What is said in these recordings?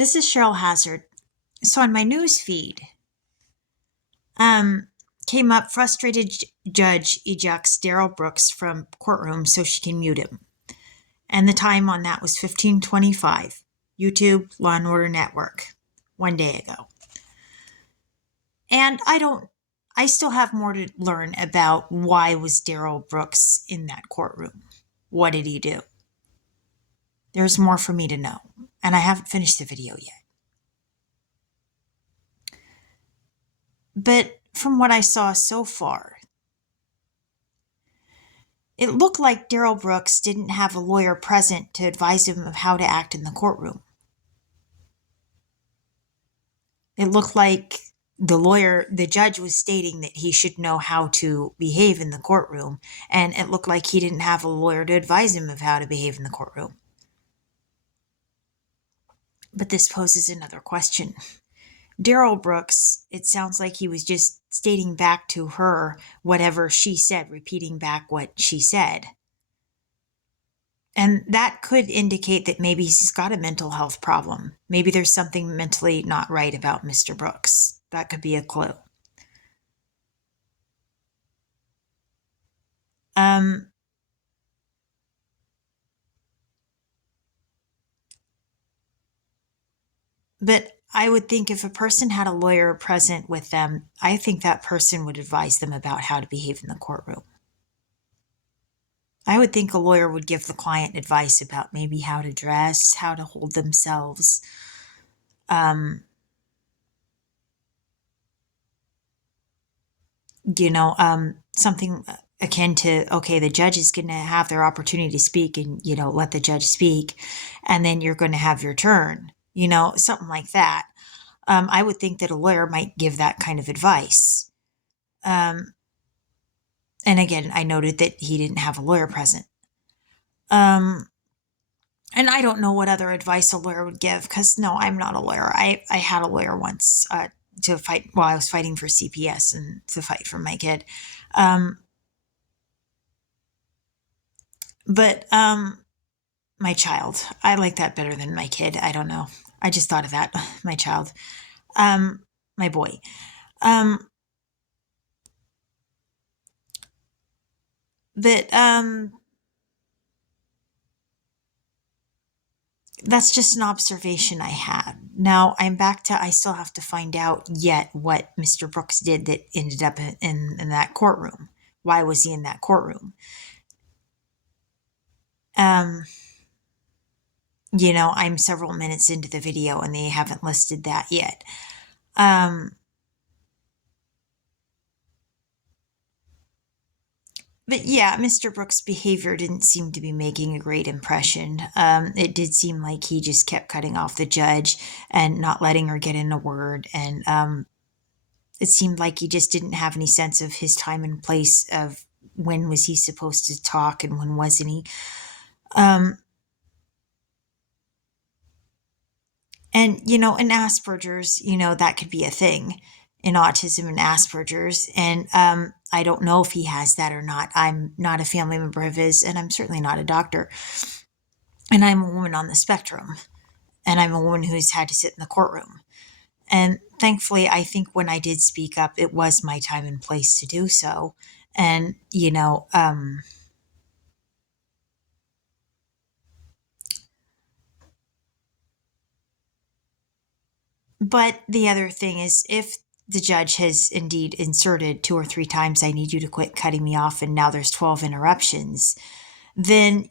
This is Cheryl Hazard. So on my news feed, came up frustrated judge ejects Darrell Brooks from courtroom so she can mute him. And the time on that was 15:25. YouTube Law and Order Network, one day ago. And I still have more to learn about why was Darrell Brooks in that courtroom. What did he do? There's more for me to know, and I haven't finished the video yet. But from what I saw so far, it looked like Darrell Brooks didn't have a lawyer present to advise him of how to act in the courtroom. It looked like the judge was stating that he should know how to behave in the courtroom, and it looked like he didn't have a lawyer to advise him of how to behave in the courtroom. But this poses another question. Darrell Brooks, it sounds like he was just stating back to her whatever she said, repeating back what she said. And that could indicate that maybe he's got a mental health problem. Maybe there's something mentally not right about Mr. Brooks. That could be a clue. But I would think if a person had a lawyer present with them, I think that person would advise them about how to behave in the courtroom. I would think a lawyer would give the client advice about maybe how to dress, how to hold themselves. Something akin to, okay, the judge is going to have their opportunity to speak and, let the judge speak, and then you're going to have your turn, something like that. I would think that a lawyer might give that kind of advice. And again, I noted that he didn't have a lawyer present. And I don't know what other advice a lawyer would give, because no, I'm not a lawyer. I had a lawyer once to fight while I was fighting for CPS and to fight for my kid. But my child, I like that better than my kid. I don't know. I just thought of that. My child, my boy. But that's just an observation I had. Now I'm back to, I still have to find out yet what Mr. Brooks did that ended up in that courtroom. Why was he in that courtroom? I'm several minutes into the video and they haven't listed that yet. But yeah, Mr. Brooks' behavior didn't seem to be making a great impression. It did seem like he just kept cutting off the judge and not letting her get in a word. And it seemed like he just didn't have any sense of his time and place of when was he supposed to talk and when wasn't he. And, in Asperger's, that could be a thing in autism and Asperger's. And I don't know if he has that or not. I'm not a family member of his, and I'm certainly not a doctor. And I'm a woman on the spectrum, and I'm a woman who's had to sit in the courtroom. And thankfully, I think when I did speak up, it was my time and place to do so. And, but the other thing is, if the judge has indeed inserted 2 or 3 times, I need you to quit cutting me off, and now there's 12 interruptions, then,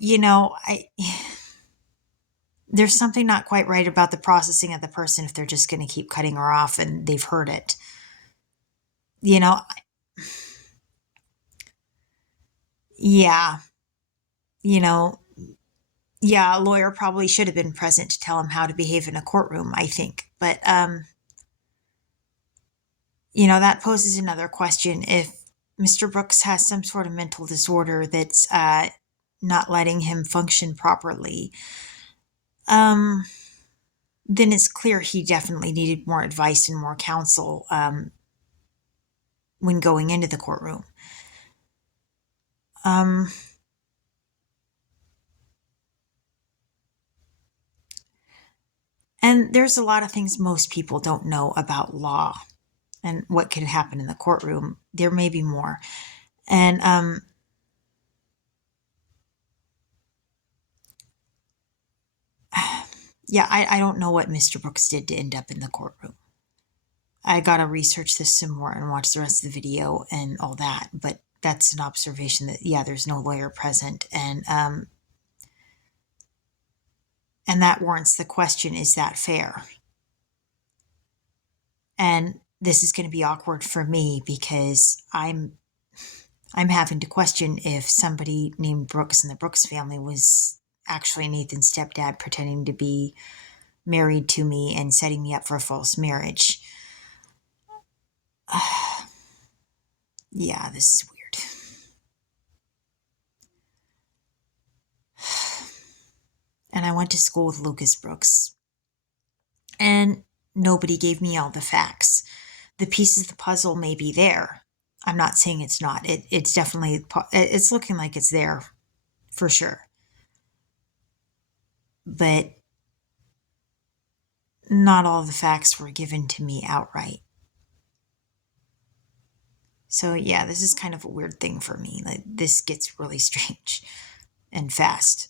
there's something not quite right about the processing of the person if they're just going to keep cutting her off and they've heard it. Yeah, yeah, a lawyer probably should have been present to tell him how to behave in a courtroom, I think. But, that poses another question. If Mr. Brooks has some sort of mental disorder that's not letting him function properly, then it's clear he definitely needed more advice and more counsel when going into the courtroom. And there's a lot of things most people don't know about law and what could happen in the courtroom. There may be more. And yeah, I don't know what Mr. Brooks did to end up in the courtroom. I gotta research this some more and watch the rest of the video and all that. But that's an observation that, yeah, there's no lawyer present, and that warrants the question: is that fair? And this is going to be awkward for me because I'm having to question if somebody named Brooks in the Brooks family was actually Nathan's stepdad pretending to be married to me and setting me up for a false marriage. Yeah, this is weird. And I went to school with Lucas Brooks, and nobody gave me all the facts. The pieces of the puzzle may be there. I'm not saying it's not. It's definitely, it's looking like it's there for sure. But not all the facts were given to me outright. So yeah, this is kind of a weird thing for me. Like, this gets really strange and fast.